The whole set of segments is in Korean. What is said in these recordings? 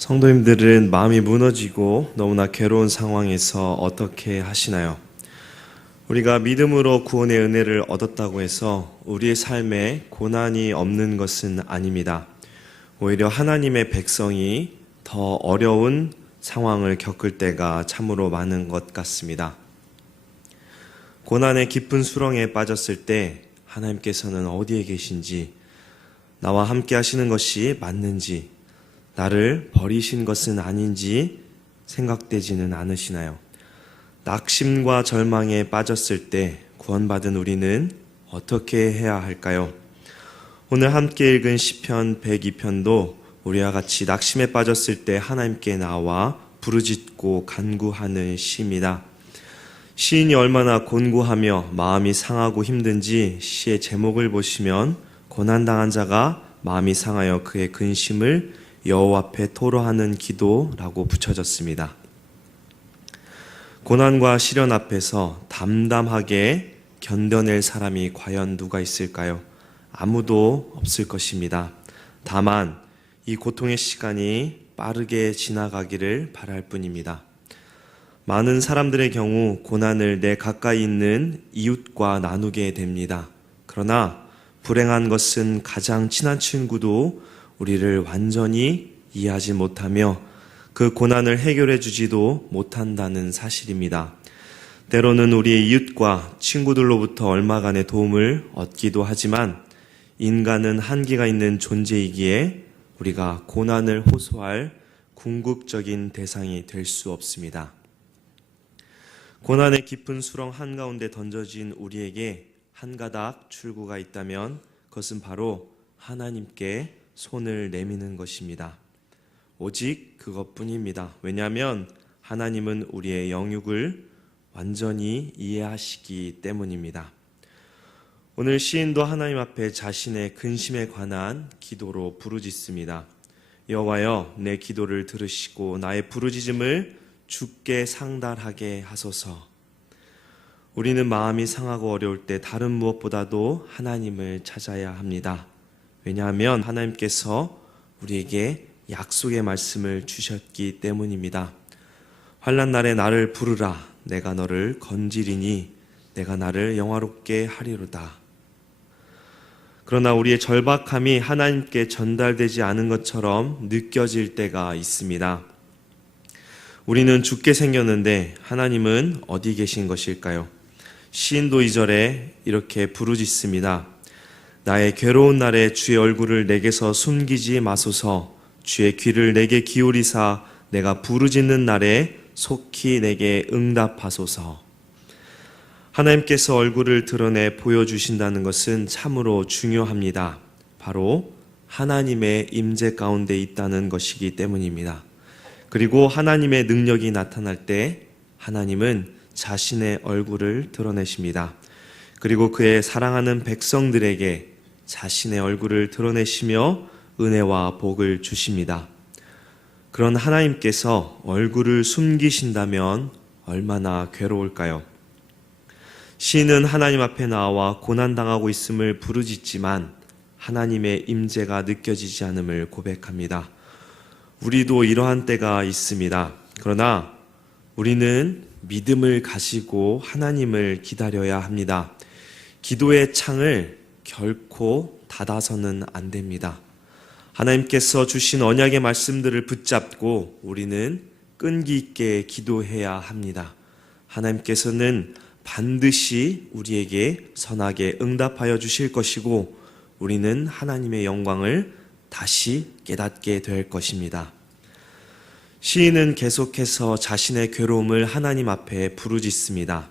성도님들은 마음이 무너지고 너무나 괴로운 상황에서 어떻게 하시나요? 우리가 믿음으로 구원의 은혜를 얻었다고 해서 우리의 삶에 고난이 없는 것은 아닙니다. 오히려 하나님의 백성이 더 어려운 상황을 겪을 때가 참으로 많은 것 같습니다. 고난의 깊은 수렁에 빠졌을 때 하나님께서는 어디에 계신지, 나와 함께 하시는 것이 맞는지, 나를 버리신 것은 아닌지 생각되지는 않으시나요? 낙심과 절망에 빠졌을 때 구원받은 우리는 어떻게 해야 할까요? 오늘 함께 읽은 시편 102편도 우리와 같이 낙심에 빠졌을 때 하나님께 나와 부르짖고 간구하는 시입니다. 시인이 얼마나 곤고하며 마음이 상하고 힘든지 시의 제목을 보시면 고난당한 자가 마음이 상하여 그의 근심을 여호와 앞에 토로하는 기도라고 붙여졌습니다. 고난과 시련 앞에서 담담하게 견뎌낼 사람이 과연 누가 있을까요? 아무도 없을 것입니다. 다만 이 고통의 시간이 빠르게 지나가기를 바랄 뿐입니다. 많은 사람들의 경우 고난을 내 가까이 있는 이웃과 나누게 됩니다. 그러나 불행한 것은 가장 친한 친구도 우리를 완전히 이해하지 못하며 그 고난을 해결해 주지도 못한다는 사실입니다. 때로는 우리의 이웃과 친구들로부터 얼마간의 도움을 얻기도 하지만 인간은 한계가 있는 존재이기에 우리가 고난을 호소할 궁극적인 대상이 될 수 없습니다. 고난의 깊은 수렁 한가운데 던져진 우리에게 한 가닥 출구가 있다면 그것은 바로 하나님께 손을 내미는 것입니다. 오직 그것뿐입니다. 왜냐하면 하나님은 우리의 영육을 완전히 이해하시기 때문입니다. 오늘 시인도 하나님 앞에 자신의 근심에 관한 기도로 부르짖습니다. 여호와여, 내 기도를 들으시고 나의 부르짖음을 주께 상달하게 하소서. 우리는 마음이 상하고 어려울 때 다른 무엇보다도 하나님을 찾아야 합니다. 왜냐하면 하나님께서 우리에게 약속의 말씀을 주셨기 때문입니다. 환난 날에 나를 부르라. 내가 너를 건지리니 내가 나를 영화롭게 하리로다. 그러나 우리의 절박함이 하나님께 전달되지 않은 것처럼 느껴질 때가 있습니다. 우리는 죽게 생겼는데 하나님은 어디 계신 것일까요? 시인도 2절에 이렇게 부르짖습니다. 나의 괴로운 날에 주의 얼굴을 내게서 숨기지 마소서. 주의 귀를 내게 기울이사 내가 부르짖는 날에 속히 내게 응답하소서. 하나님께서 얼굴을 드러내 보여주신다는 것은 참으로 중요합니다. 바로 하나님의 임재 가운데 있다는 것이기 때문입니다. 그리고 하나님의 능력이 나타날 때 하나님은 자신의 얼굴을 드러내십니다. 그리고 그의 사랑하는 백성들에게 자신의 얼굴을 드러내시며 은혜와 복을 주십니다. 그런 하나님께서 얼굴을 숨기신다면 얼마나 괴로울까요? 시인은 하나님 앞에 나와 고난당하고 있음을 부르짖지만 하나님의 임재가 느껴지지 않음을 고백합니다. 우리도 이러한 때가 있습니다. 그러나 우리는 믿음을 가지고 하나님을 기다려야 합니다. 기도의 창을 결코 닫아서는 안 됩니다. 하나님께서 주신 언약의 말씀들을 붙잡고 우리는 끈기 있게 기도해야 합니다. 하나님께서는 반드시 우리에게 선하게 응답하여 주실 것이고 우리는 하나님의 영광을 다시 깨닫게 될 것입니다. 시인은 계속해서 자신의 괴로움을 하나님 앞에 부르짖습니다.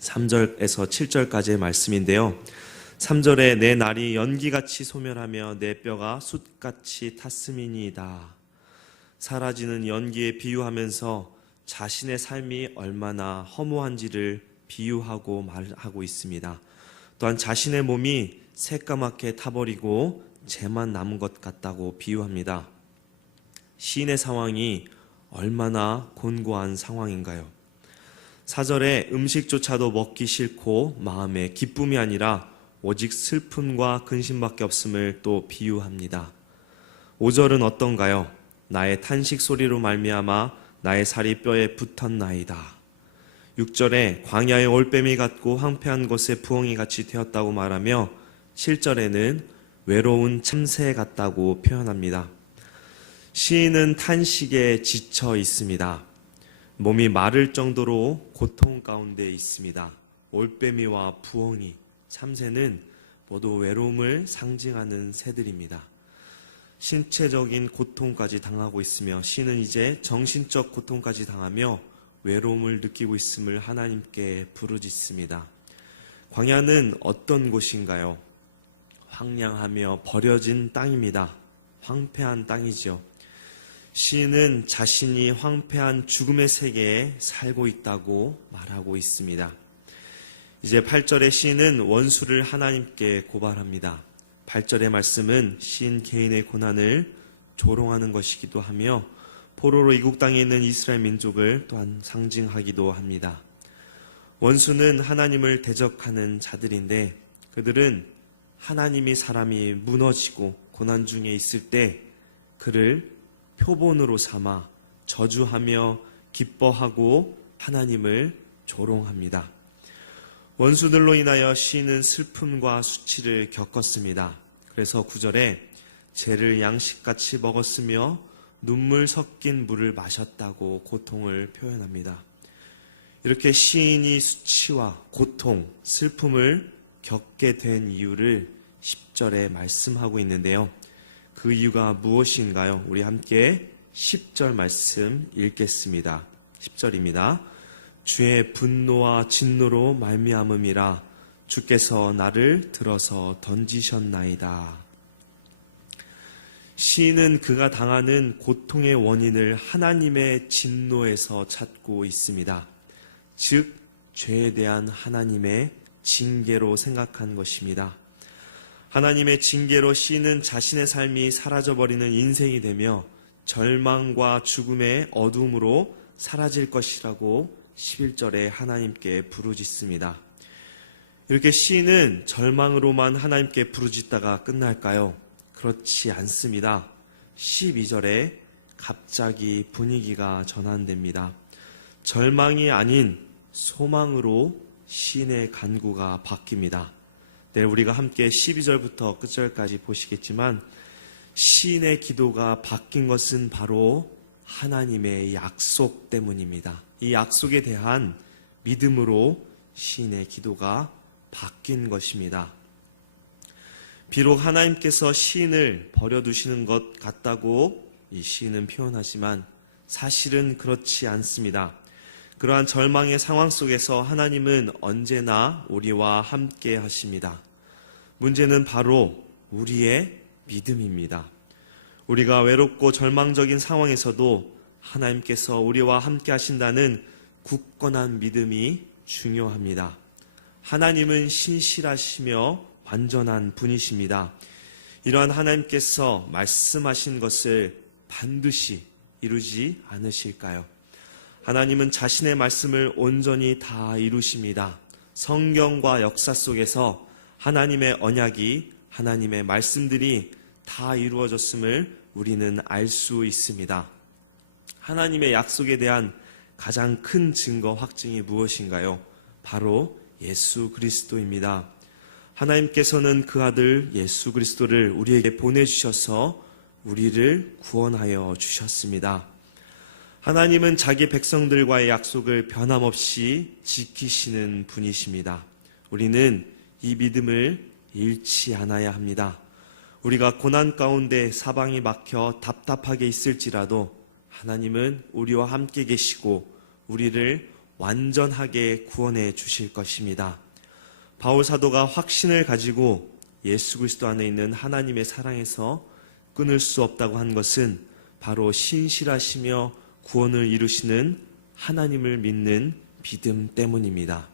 3절에서 7절까지의 말씀인데요. 3절에 내 날이 연기같이 소멸하며 내 뼈가 숯같이 탔음이니이다. 사라지는 연기에 비유하면서 자신의 삶이 얼마나 허무한지를 비유하고 말하고 있습니다. 또한 자신의 몸이 새까맣게 타버리고 재만 남은 것 같다고 비유합니다. 시인의 상황이 얼마나 곤고한 상황인가요? 4절에 음식조차도 먹기 싫고 마음에 기쁨이 아니라 오직 슬픔과 근심밖에 없음을 또 비유합니다. 5절은 어떤가요? 나의 탄식 소리로 말미암아 나의 살이 뼈에 붙었나이다. 6절에 광야의 올빼미 같고 황폐한 곳에 부엉이 같이 되었다고 말하며 7절에는 외로운 참새 같다고 표현합니다. 시인은 탄식에 지쳐 있습니다. 몸이 마를 정도로 고통 가운데 있습니다. 올빼미와 부엉이, 참새는 모두 외로움을 상징하는 새들입니다. 신체적인 고통까지 당하고 있으며 시인은 이제 정신적 고통까지 당하며 외로움을 느끼고 있음을 하나님께 부르짖습니다. 광야는 어떤 곳인가요? 황량하며 버려진 땅입니다. 황폐한 땅이죠. 시인은 자신이 황폐한 죽음의 세계에 살고 있다고 말하고 있습니다. 이제 8절의 시인은 원수를 하나님께 고발합니다. 8절의 말씀은 시인 개인의 고난을 조롱하는 것이기도 하며 포로로 이국 땅에 있는 이스라엘 민족을 또한 상징하기도 합니다. 원수는 하나님을 대적하는 자들인데 그들은 하나님이 사람이 무너지고 고난 중에 있을 때 그를 표본으로 삼아 저주하며 기뻐하고 하나님을 조롱합니다. 원수들로 인하여 시인은 슬픔과 수치를 겪었습니다. 그래서 9절에 죄를 양식같이 먹었으며 눈물 섞인 물을 마셨다고 고통을 표현합니다. 이렇게 시인이 수치와 고통, 슬픔을 겪게 된 이유를 10절에 말씀하고 있는데요. 그 이유가 무엇인가요? 우리 함께 10절 말씀 읽겠습니다. 10절입니다. 주의 분노와 진노로 말미암음이라 주께서 나를 들어서 던지셨나이다. 시인은 그가 당하는 고통의 원인을 하나님의 진노에서 찾고 있습니다. 즉 죄에 대한 하나님의 징계로 생각한 것입니다. 하나님의 징계로 시인은 자신의 삶이 사라져버리는 인생이 되며 절망과 죽음의 어둠으로 사라질 것이라고 11절에 하나님께 부르짖습니다. 이렇게 시인은 절망으로만 하나님께 부르짖다가 끝날까요? 그렇지 않습니다. 12절에 갑자기 분위기가 전환됩니다. 절망이 아닌 소망으로 시인의 간구가 바뀝니다. 내일 우리가 함께 12절부터 끝절까지 보시겠지만 시인의 기도가 바뀐 것은 바로 하나님의 약속 때문입니다. 이 약속에 대한 믿음으로 시인의 기도가 바뀐 것입니다. 비록 하나님께서 시인을 버려두시는 것 같다고 이 시인은 표현하지만 사실은 그렇지 않습니다. 그러한 절망의 상황 속에서 하나님은 언제나 우리와 함께 하십니다. 문제는 바로 우리의 믿음입니다. 우리가 외롭고 절망적인 상황에서도 하나님께서 우리와 함께 하신다는 굳건한 믿음이 중요합니다. 하나님은 신실하시며 완전한 분이십니다. 이러한 하나님께서 말씀하신 것을 반드시 이루지 않으실까요? 하나님은 자신의 말씀을 온전히 다 이루십니다. 성경과 역사 속에서 하나님의 언약이, 하나님의 말씀들이 다 이루어졌음을 우리는 알 수 있습니다. 하나님의 약속에 대한 가장 큰 증거 확증이 무엇인가요? 바로 예수 그리스도입니다. 하나님께서는 그 아들 예수 그리스도를 우리에게 보내주셔서 우리를 구원하여 주셨습니다. 하나님은 자기 백성들과의 약속을 변함없이 지키시는 분이십니다. 우리는 이 믿음을 잃지 않아야 합니다. 우리가 고난 가운데 사방이 막혀 답답하게 있을지라도 하나님은 우리와 함께 계시고 우리를 완전하게 구원해 주실 것입니다. 바울 사도가 확신을 가지고 예수 그리스도 안에 있는 하나님의 사랑에서 끊을 수 없다고 한 것은 바로 신실하시며 구원을 이루시는 하나님을 믿는 믿음 때문입니다.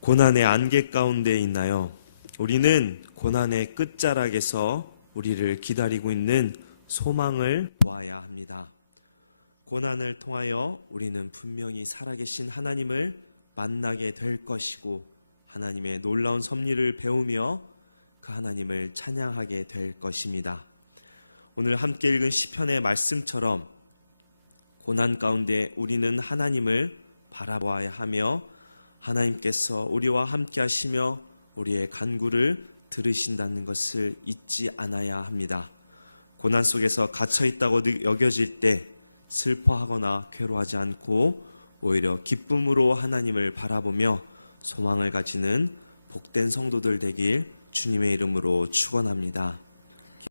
고난의 안개 가운데 있나요? 우리는 고난의 끝자락에서 우리를 기다리고 있는 소망을 보아야 합니다. 고난을 통하여 우리는 분명히 살아계신 하나님을 만나게 될 것이고 하나님의 놀라운 섭리를 배우며 그 하나님을 찬양하게 될 것입니다. 오늘 함께 읽은 시편의 말씀처럼 고난 가운데 우리는 하나님을 바라보아야 하며 하나님께서 우리와 함께 하시며 우리의 간구를 들으신다는 것을 잊지 않아야 합니다. 고난 속에서 갇혀있다고 여겨질 때 슬퍼하거나 괴로워하지 않고 오히려 기쁨으로 하나님을 바라보며 소망을 가지는 복된 성도들 되길 주님의 이름으로 축원합니다.